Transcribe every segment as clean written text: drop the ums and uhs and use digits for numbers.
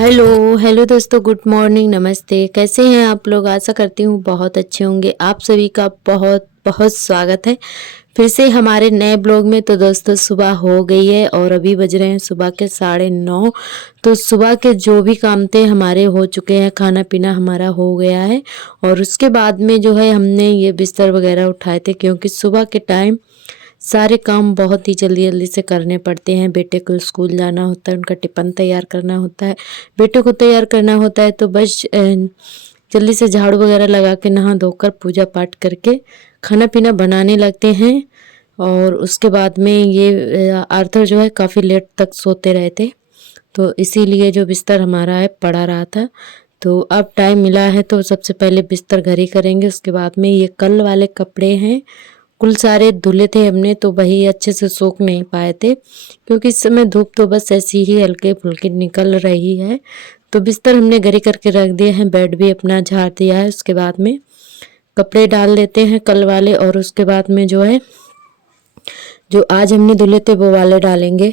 Hello hello दोस्तों, good morning, नमस्ते। कैसे हैं आप लोग? आशा करती हूँ बहुत अच्छे होंगे। आप सभी का बहुत बहुत स्वागत है फिर से हमारे नए ब्लॉग में। तो दोस्तों, सुबह हो गई है और अभी बज रहे हैं सुबह के 9:30। तो सुबह के जो भी काम थे हमारे हो चुके हैं, खाना पीना हमारा हो गया है। और उसके बाद में जो है हमने ये बिस्तर वगैरह उठाए थे, क्योंकि सुबह के टाइम सारे काम बहुत ही जल्दी जल्दी से करने पड़ते हैं। बेटे को स्कूल जाना होता है, उनका टिफ़िन तैयार करना होता है, बेटे को तैयार करना होता है। तो बस जल्दी से झाड़ू वगैरह लगा के नहा धोकर पूजा पाठ करके खाना पीना बनाने लगते हैं। और उसके बाद में ये आर्थर जो है काफ़ी लेट तक सोते रहे थे, तो इसीलिए जो बिस्तर हमारा है पड़ा रहा था। तो अब टाइम मिला है तो सबसे पहले बिस्तर घर ही करेंगे। उसके बाद में ये कल वाले कपड़े हैं, कुल सारे धुले थे हमने, तो वही अच्छे से सूख नहीं पाए थे, क्योंकि इस समय धूप तो बस ऐसी ही हल्के फुल्के निकल रही है। तो बिस्तर हमने घरी करके रख दिए हैं, बेड भी अपना झाड़ दिया है। उसके बाद में कपड़े डाल देते हैं कल वाले, और उसके बाद में जो है जो आज हमने धुले थे वो वाले डालेंगे,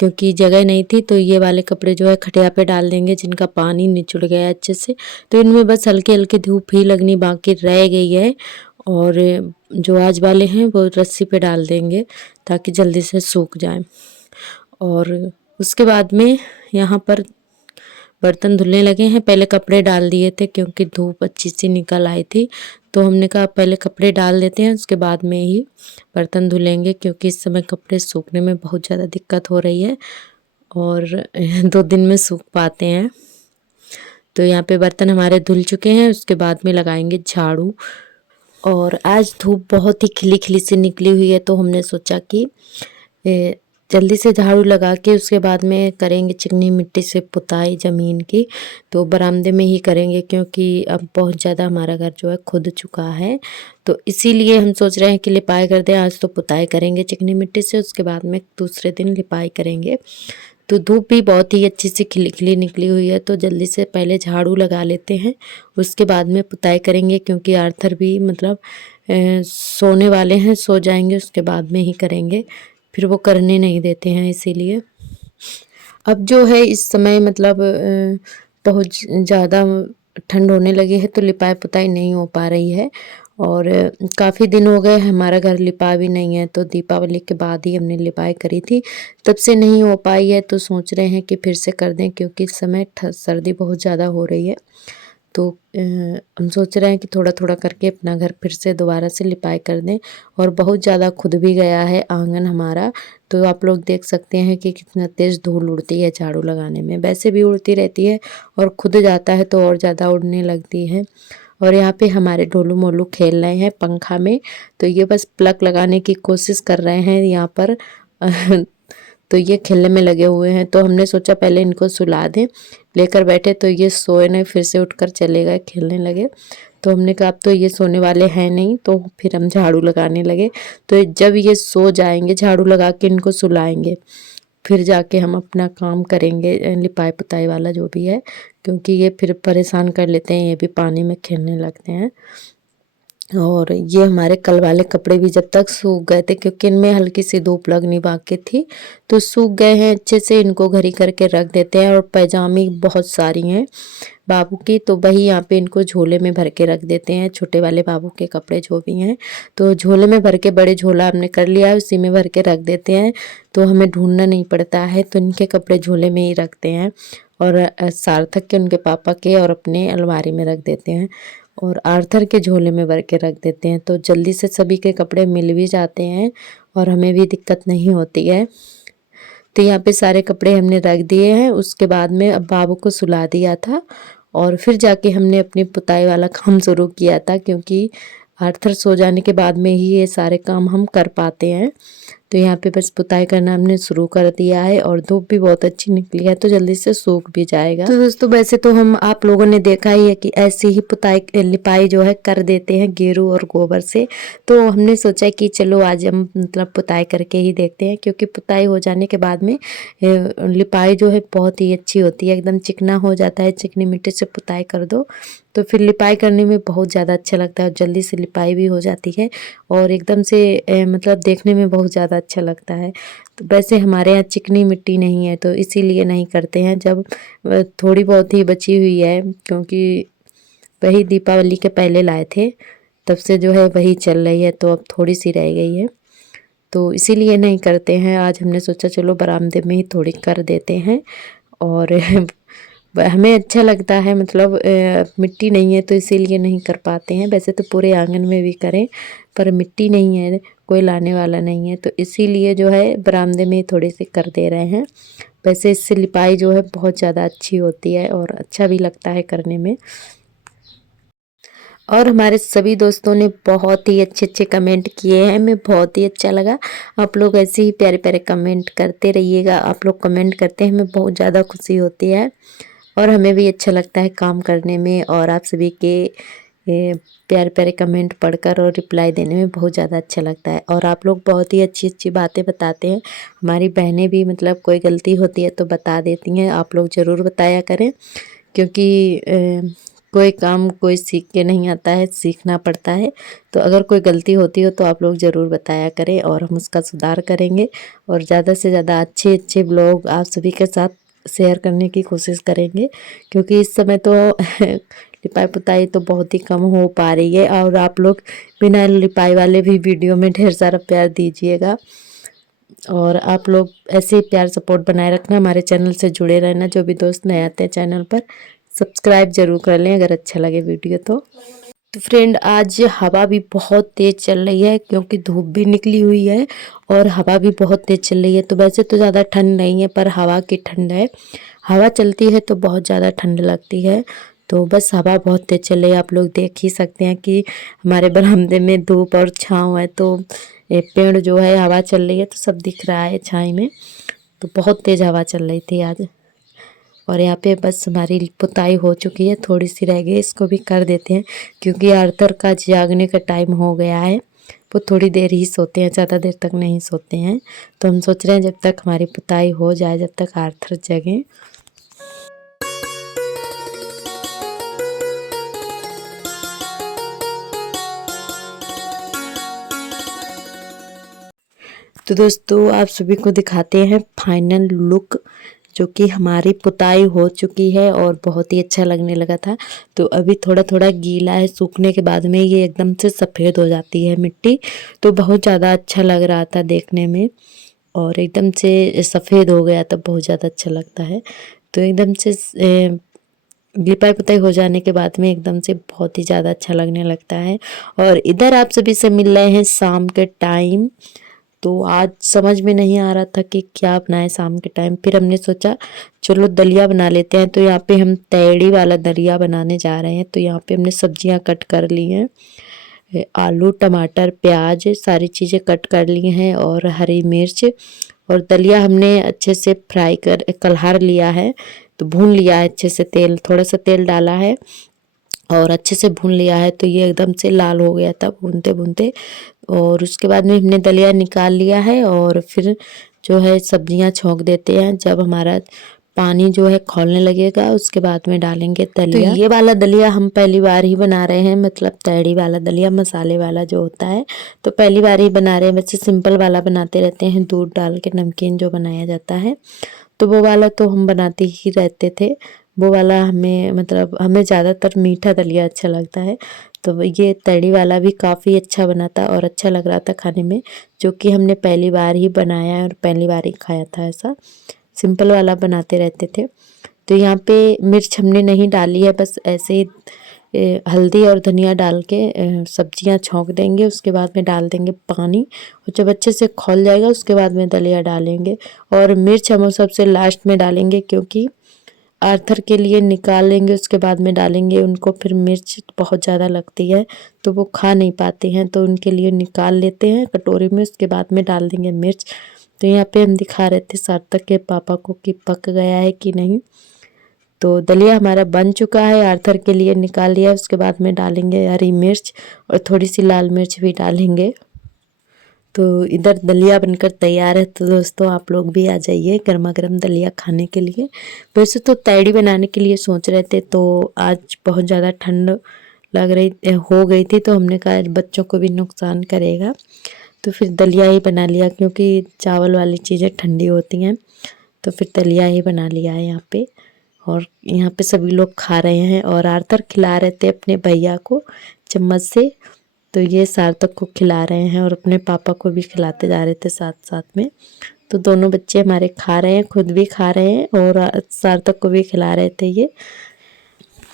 क्योंकि जगह नहीं थी। तो ये वाले कपड़े जो है खटिया पे डाल देंगे, जिनका पानी निचुड़ गया है अच्छे से। तो इनमें बस हल्की हल्की धूप ही लगनी बाकी रह गई है। और जो आज वाले हैं वो रस्सी पे डाल देंगे ताकि जल्दी से सूख जाए। और उसके बाद में यहाँ पर बर्तन धुलने लगे हैं। पहले कपड़े डाल दिए थे क्योंकि धूप अच्छी सी निकल आई थी, तो हमने कहा पहले कपड़े डाल देते हैं, उसके बाद में ही बर्तन धुलेंगे, क्योंकि इस समय कपड़े सूखने में बहुत ज़्यादा दिक्कत हो रही है और 2 दिन में सूख पाते हैं। तो यहाँ पे बर्तन हमारे धुल चुके हैं। उसके बाद में लगाएंगे झाड़ू। और आज धूप बहुत ही खिली खिली सी निकली हुई है, तो हमने सोचा कि जल्दी से झाड़ू लगा के उसके बाद में करेंगे चिकनी मिट्टी से पुताई ज़मीन की। तो बरामदे में ही करेंगे, क्योंकि अब बहुत ज़्यादा हमारा घर जो है खुद चुका है। तो इसीलिए हम सोच रहे हैं कि लिपाई कर दें। आज तो पुताई करेंगे चिकनी मिट्टी से, उसके बाद में दूसरे दिन लिपाई करेंगे। तो धूप भी बहुत ही अच्छी सी खिली खिली निकली हुई है, तो जल्दी से पहले झाड़ू लगा लेते हैं, उसके बाद में पुताई करेंगे। क्योंकि आर्थर भी मतलब सोने वाले हैं, सो जाएंगे उसके बाद में ही करेंगे, फिर वो करने नहीं देते हैं। इसीलिए अब जो है इस समय मतलब बहुत ज़्यादा ठंड होने लगी है, तो लिपाई पुताई नहीं हो पा रही है। और काफ़ी दिन हो गए हमारा घर लिपा भी नहीं है, तो दीपावली के बाद ही हमने लिपाई करी थी, तब से नहीं हो पाई है। तो सोच रहे हैं कि फिर से कर दें, क्योंकि इस समय सर्दी बहुत ज़्यादा हो रही है। तो हम सोच रहे हैं कि थोड़ा थोड़ा करके अपना घर फिर से दोबारा से लिपाई कर दें। और बहुत ज़्यादा खुद भी गया है आंगन हमारा, तो आप लोग देख सकते हैं कि कितना तेज़ धूल उड़ती है झाड़ू लगाने में। वैसे भी उड़ती रहती है और खुद जाता है तो और ज़्यादा उड़ने लगती है। और यहाँ पे हमारे ढोलू मोलू खेल रहे हैं पंखा में, तो ये बस प्लग लगाने की कोशिश कर रहे हैं यहाँ पर। तो ये खेलने में लगे हुए हैं, तो हमने सोचा पहले इनको सुला दें। लेकर बैठे तो ये सोए नहीं, फिर से उठकर चले गए, खेलने लगे। तो हमने कहा अब तो ये सोने वाले हैं नहीं, तो फिर हम झाड़ू लगाने लगे। तो जब ये सो जाएंगे झाड़ू लगा के इनको सुलाएंगे, फिर जाके हम अपना काम करेंगे लिपाई पुताई वाला जो भी है, क्योंकि ये फिर परेशान कर लेते हैं, ये भी पानी में खेलने लगते हैं। और ये हमारे कल वाले कपड़े भी जब तक सूख गए थे, क्योंकि इनमें हल्की सी धूप लगनी बाकी थी, तो सूख गए हैं अच्छे से। इनको घरी करके रख देते हैं। और पैजामी बहुत सारी हैं बाबू की, तो वही यहाँ पे इनको झोले में भर के रख देते हैं, छोटे वाले बाबू के कपड़े जो भी हैं। तो झोले में भर के, बड़े झोला हमने कर लिया है, उसी में भर के रख देते हैं, तो हमें ढूंढना नहीं पड़ता है। तो इनके कपड़े झोले में ही रखते हैं, और सार्थक के, उनके पापा के और अपने अलमारी में रख देते हैं, और आर्थर के झोले में भर के रख देते हैं। तो जल्दी से सभी के कपड़े मिल भी जाते हैं और हमें भी दिक्कत नहीं होती है। तो यहाँ पे सारे कपड़े हमने रख दिए हैं। उसके बाद में अब बाबू को सुला दिया था, और फिर जाके हमने अपनी पुताई वाला काम शुरू किया था, क्योंकि आर्थर सो जाने के बाद में ही ये सारे काम हम कर पाते हैं। तो यहाँ पे बस पुताई करना हमने शुरू कर दिया है, और धूप भी बहुत अच्छी निकली है, तो जल्दी से सूख भी जाएगा। तो दोस्तों, वैसे तो हम आप लोगों ने देखा ही है कि ऐसे ही पुताई लिपाई जो है कर देते हैं गेरू और गोबर से। तो हमने सोचा कि चलो आज हम मतलब पुताई करके ही देखते हैं, क्योंकि पुताई हो जाने के बाद में लिपाई जो है बहुत ही अच्छी होती है, एकदम चिकना हो जाता है। चिकनी मिट्टी से पुताई कर दो तो फिर लिपाई करने में बहुत ज़्यादा अच्छा लगता है, और जल्दी से लिपाई भी हो जाती है, और एकदम से मतलब देखने में बहुत ज़्यादा अच्छा लगता है। तो वैसे हमारे यहाँ चिकनी मिट्टी नहीं है तो इसीलिए नहीं करते हैं। जब थोड़ी बहुत ही बची हुई है, क्योंकि वही दीपावली के पहले लाए थे, तब से जो है वही चल रही है, तो अब थोड़ी सी रह गई है तो इसीलिए नहीं करते हैं। आज हमने सोचा चलो बरामदे में ही थोड़ी कर देते हैं। और हमें अच्छा लगता है, मतलब मिट्टी नहीं है तो इसीलिए नहीं कर पाते हैं। वैसे तो पूरे आंगन में भी करें, पर मिट्टी नहीं है, कोई लाने वाला नहीं है, तो इसीलिए जो है बरामदे में ही थोड़ी सी कर दे रहे हैं। वैसे इससे लिपाई जो है बहुत ज़्यादा अच्छी होती है और अच्छा भी लगता है करने में। और हमारे सभी दोस्तों ने बहुत ही अच्छे अच्छे कमेंट किए हैं, हमें बहुत ही अच्छा लगा। आप लोग ऐसे ही प्यारे प्यारे कमेंट करते रहिएगा। आप लोग कमेंट करते हैं, हमें बहुत ज़्यादा खुशी होती है और हमें भी अच्छा लगता है काम करने में। और आप सभी के प्यारे प्यारे कमेंट पढ़कर और रिप्लाई देने में बहुत ज़्यादा अच्छा लगता है। और आप लोग बहुत ही अच्छी अच्छी बातें बताते हैं। हमारी बहनें भी मतलब कोई गलती होती है तो बता देती हैं। आप लोग ज़रूर बताया करें, क्योंकि कोई काम कोई सीख के नहीं आता है, सीखना पड़ता है। तो अगर कोई गलती होती हो तो आप लोग ज़रूर बताया करें और हम उसका सुधार करेंगे। और ज़्यादा से ज़्यादा अच्छे अच्छे ब्लॉग आप सभी के साथ शेयर करने की कोशिश करेंगे, क्योंकि इस समय तो लिपाई पुताई तो बहुत ही कम हो पा रही है। और आप लोग बिना लिपाई वाले भी वीडियो में ढेर सारा प्यार दीजिएगा। और आप लोग ऐसे ही प्यार सपोर्ट बनाए रखना, हमारे चैनल से जुड़े रहना। जो भी दोस्त नए आते हैं चैनल पर, सब्सक्राइब जरूर कर लें अगर अच्छा लगे वीडियो तो फ्रेंड आज हवा भी बहुत तेज़ चल रही है, क्योंकि धूप भी निकली हुई है और हवा भी बहुत तेज़ चल रही है। तो वैसे तो ज़्यादा ठंड नहीं है, पर हवा की ठंड है। हवा चलती है तो बहुत ज़्यादा ठंड लगती है। तो बस हवा बहुत तेज़ चल रही है, आप लोग देख ही सकते हैं कि हमारे बरामदे में धूप और छाँव है। तो ये पेड़ जो है हवा चल रही है तो सब दिख रहा है छाई में। तो बहुत तेज़ हवा चल रही थी आज। और यहाँ पे बस हमारी पुताई हो चुकी है, थोड़ी सी रह गई, इसको भी कर देते हैं, क्योंकि आर्थर का जागने का टाइम हो गया है। वो थोड़ी देर ही सोते हैं, ज़्यादा देर तक नहीं सोते हैं। तो हम सोच रहे हैं जब तक हमारी पुताई हो जाए, जब तक आर्थर जगे। तो दोस्तों आप सभी को दिखाते हैं फाइनल लुक, जो कि हमारी पुताई हो चुकी है और बहुत ही अच्छा लगने लगा था। तो अभी थोड़ा थोड़ा गीला है, सूखने के बाद में ये एकदम से सफ़ेद हो जाती है मिट्टी। तो बहुत ज़्यादा अच्छा लग रहा था देखने में, और एकदम से सफ़ेद हो गया तब बहुत ज़्यादा अच्छा लगता है। तो एकदम से लिपाई पुताई हो जाने के बाद में एकदम से बहुत ही ज़्यादा अच्छा लगने लगता है। और इधर आप सभी से मिल रहे हैं शाम के टाइम। तो आज समझ में नहीं आ रहा था कि क्या बनाए शाम के टाइम, फिर हमने सोचा चलो दलिया बना लेते हैं। तो यहाँ पे हम तैड़ी वाला दलिया बनाने जा रहे हैं। तो यहाँ पे हमने सब्जियां कट कर ली हैं, आलू टमाटर प्याज सारी चीज़ें कट कर ली हैं, और हरी मिर्च। और दलिया हमने अच्छे से फ्राई कर कलहार लिया है, तो भून लिया है अच्छे से, तेल थोड़ा सा तेल डाला है और अच्छे से भून लिया है। तो ये एकदम से लाल हो गया था भूनते भूनते। और उसके बाद में हमने दलिया निकाल लिया है, और फिर जो है सब्जियां छोंक देते हैं। जब हमारा पानी जो है खौलने लगेगा उसके बाद में डालेंगे दलिया। तो ये वाला दलिया हम पहली बार ही बना रहे हैं, मतलब तैड़ी वाला दलिया, मसाले वाला जो होता है, तो पहली बार ही बना रहे हैं। वैसे सिंपल वाला बनाते रहते हैं, दूध डाल के नमकीन जो बनाया जाता है, तो वो वाला तो हम बनाते ही रहते थे। वो वाला हमें मतलब हमें ज़्यादातर मीठा दलिया अच्छा लगता है। तो ये तैड़ी वाला भी काफ़ी अच्छा बना था और अच्छा लग रहा था खाने में, जो कि हमने पहली बार ही बनाया है और पहली बार ही खाया था। ऐसा सिंपल वाला बनाते रहते थे। तो यहाँ पे मिर्च हमने नहीं डाली है, बस ऐसे ही हल्दी और धनिया डाल के सब्जियां छोंक देंगे। उसके बाद में डाल देंगे पानी, और जब अच्छे से खौल जाएगा उसके बाद में दलिया डालेंगे। और मिर्च हम सबसे लास्ट में डालेंगे, क्योंकि आर्थर के लिए निकालेंगे उसके बाद में डालेंगे। उनको फिर मिर्च बहुत ज़्यादा लगती है तो वो खा नहीं पाते हैं, तो उनके लिए निकाल लेते हैं कटोरी में, उसके बाद में डाल देंगे मिर्च। तो यहाँ पे हम दिखा रहे थे सार्थक के पापा को कि पक गया है कि नहीं। तो दलिया हमारा बन चुका है, आर्थर के लिए निकाल लिया। उसके बाद में डालेंगे हरी मिर्च और थोड़ी सी लाल मिर्च भी डालेंगे। तो इधर दलिया बनकर तैयार है। तो दोस्तों आप लोग भी आ जाइए गर्मा गर्म दलिया खाने के लिए। वैसे तो तैड़ी बनाने के लिए सोच रहे थे, तो आज बहुत ज़्यादा ठंड लग रही हो गई थी, तो हमने कहा बच्चों को भी नुकसान करेगा, तो फिर दलिया ही बना लिया, क्योंकि चावल वाली चीज़ें ठंडी होती हैं, तो फिर दलिया ही बना लिया है यहाँ पे। और यहाँ पे सभी लोग खा रहे हैं और आर्थर खिला रहे थे अपने भैया को चम्मच से, तो ये सार्थक को खिला रहे हैं और अपने पापा को भी खिलाते जा रहे थे साथ साथ में। तो दोनों बच्चे हमारे खा रहे हैं, खुद भी खा रहे हैं और सार्थक को भी खिला रहे थे। ये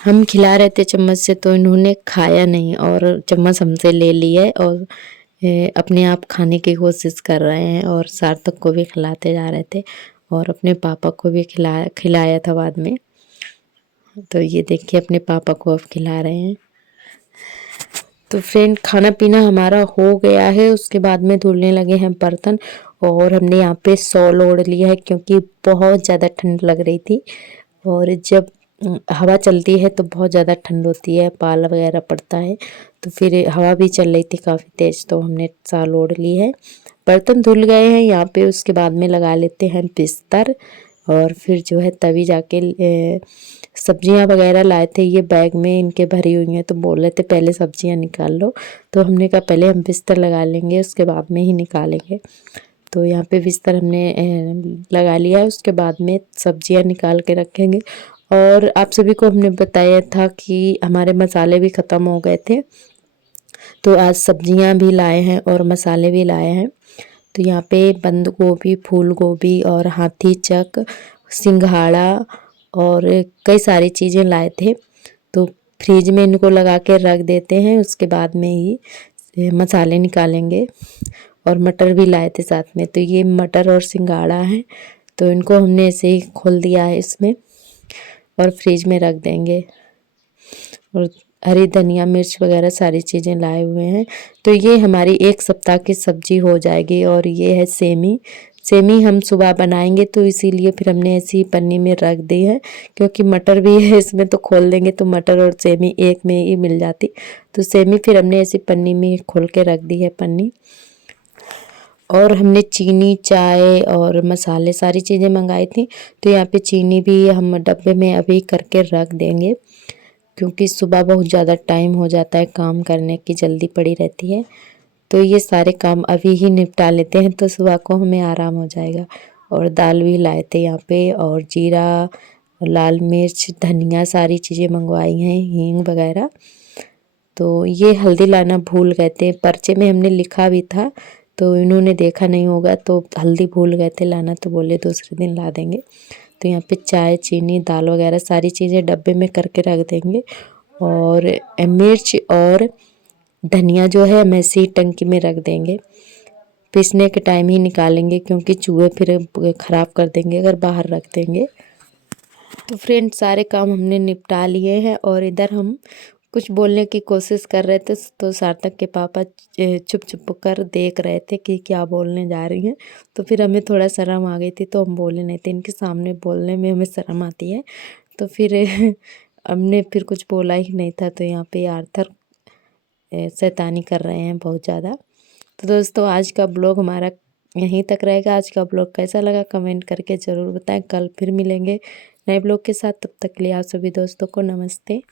हम खिला रहे थे चम्मच से तो इन्होंने खाया नहीं और चम्मच हमसे ले ली है और अपने आप खाने की कोशिश कर रहे हैं। और सार्थक को भी खिलाते जा रहे थे और अपने पापा को भी खिलाया था बाद में। तो ये देखिए अपने पापा को अब खिला रहे हैं। तो फ्रेंड खाना पीना हमारा हो गया है, उसके बाद में धुलने लगे हैं बर्तन। और हमने यहाँ पे शॉल ओढ़ लिया है क्योंकि बहुत ज़्यादा ठंड लग रही थी, और जब हवा चलती है तो बहुत ज़्यादा ठंड होती है, पाला वगैरह पड़ता है, तो फिर हवा भी चल रही थी काफ़ी तेज़, तो हमने शॉल ओढ़ ली है। बर्तन धुल गए हैं यहाँ पे, उसके बाद में लगा लेते हैं बिस्तर। और फिर जो है तभी जाके सब्जियां वगैरह लाए थे, ये बैग में इनके भरी हुई हैं, तो बोल रहे थे पहले सब्जियां निकाल लो, तो हमने कहा पहले हम बिस्तर लगा लेंगे उसके बाद में ही निकालेंगे। तो यहाँ पे बिस्तर हमने लगा लिया है, उसके बाद में सब्जियां निकाल के रखेंगे। और आप सभी को हमने बताया था कि हमारे मसाले भी ख़त्म हो गए थे, तो आज सब्जियां भी लाए हैं और मसाले भी लाए हैं। तो यहाँ पे बंद गोभी, फूल गोभी और हाथी चक, सिंघाड़ा और कई सारी चीज़ें लाए थे, तो फ्रिज में इनको लगा के रख देते हैं, उसके बाद में ही मसाले निकालेंगे। और मटर भी लाए थे साथ में, तो ये मटर और सिंघाड़ा है, तो इनको हमने ऐसे ही खोल दिया है इसमें और फ्रिज में रख देंगे। और हरी धनिया, मिर्च वगैरह सारी चीज़ें लाए हुए हैं, तो ये हमारी एक सप्ताह की सब्जी हो जाएगी। और ये है सेमी, सेमी हम सुबह बनाएंगे, तो इसीलिए फिर हमने ऐसी पन्नी में रख दी है, क्योंकि मटर भी है इसमें, तो खोल देंगे तो मटर और सेमी एक में ही मिल जाती, तो सेमी फिर हमने ऐसी पन्नी में खोल के रख दी है पन्नी। और हमने चीनी, चाय और मसाले सारी चीज़ें मंगाई थी, तो यहाँ पे चीनी भी हम डब्बे में अभी करके रख देंगे, क्योंकि सुबह बहुत ज़्यादा टाइम हो जाता है, काम करने की जल्दी पड़ी रहती है, तो ये सारे काम अभी ही निपटा लेते हैं, तो सुबह को हमें आराम हो जाएगा। और दाल भी लाए थे यहाँ पे, और जीरा, लाल मिर्च, धनिया सारी चीज़ें मंगवाई हैं, हींग वगैरह। तो ये हल्दी लाना भूल गए थे, पर्चे में हमने लिखा भी था, तो इन्होंने देखा नहीं होगा, तो हल्दी भूल गए थे लाना, तो बोले दूसरे दिन ला देंगे। तो यहाँ पे चाय, चीनी, दाल वगैरह सारी चीज़ें डब्बे में करके रख देंगे। और मिर्च और धनिया जो है हम ऐसे ही टंकी में रख देंगे, पीसने के टाइम ही निकालेंगे, क्योंकि चूहे फिर ख़राब कर देंगे अगर बाहर रख देंगे। तो फ्रेंड सारे काम हमने निपटा लिए हैं, और इधर हम कुछ बोलने की कोशिश कर रहे थे, तो सार्थक के पापा चुप चुप कर देख रहे थे कि क्या बोलने जा रही हैं, तो फिर हमें थोड़ा शर्म आ गई थी, तो हम बोले नहीं थे, इनके सामने बोलने में हमें शर्म आती है, तो फिर हमने फिर कुछ बोला ही नहीं था। तो यहाँ पे आर्थर शैतानी कर रहे हैं बहुत ज़्यादा। तो दोस्तों आज का ब्लॉग हमारा यहीं तक रहेगा। आज का ब्लॉग कैसा लगा कमेंट करके ज़रूर बताएं। कल फिर मिलेंगे नए ब्लॉग के साथ, तब तक के लिए आप सभी दोस्तों को नमस्ते।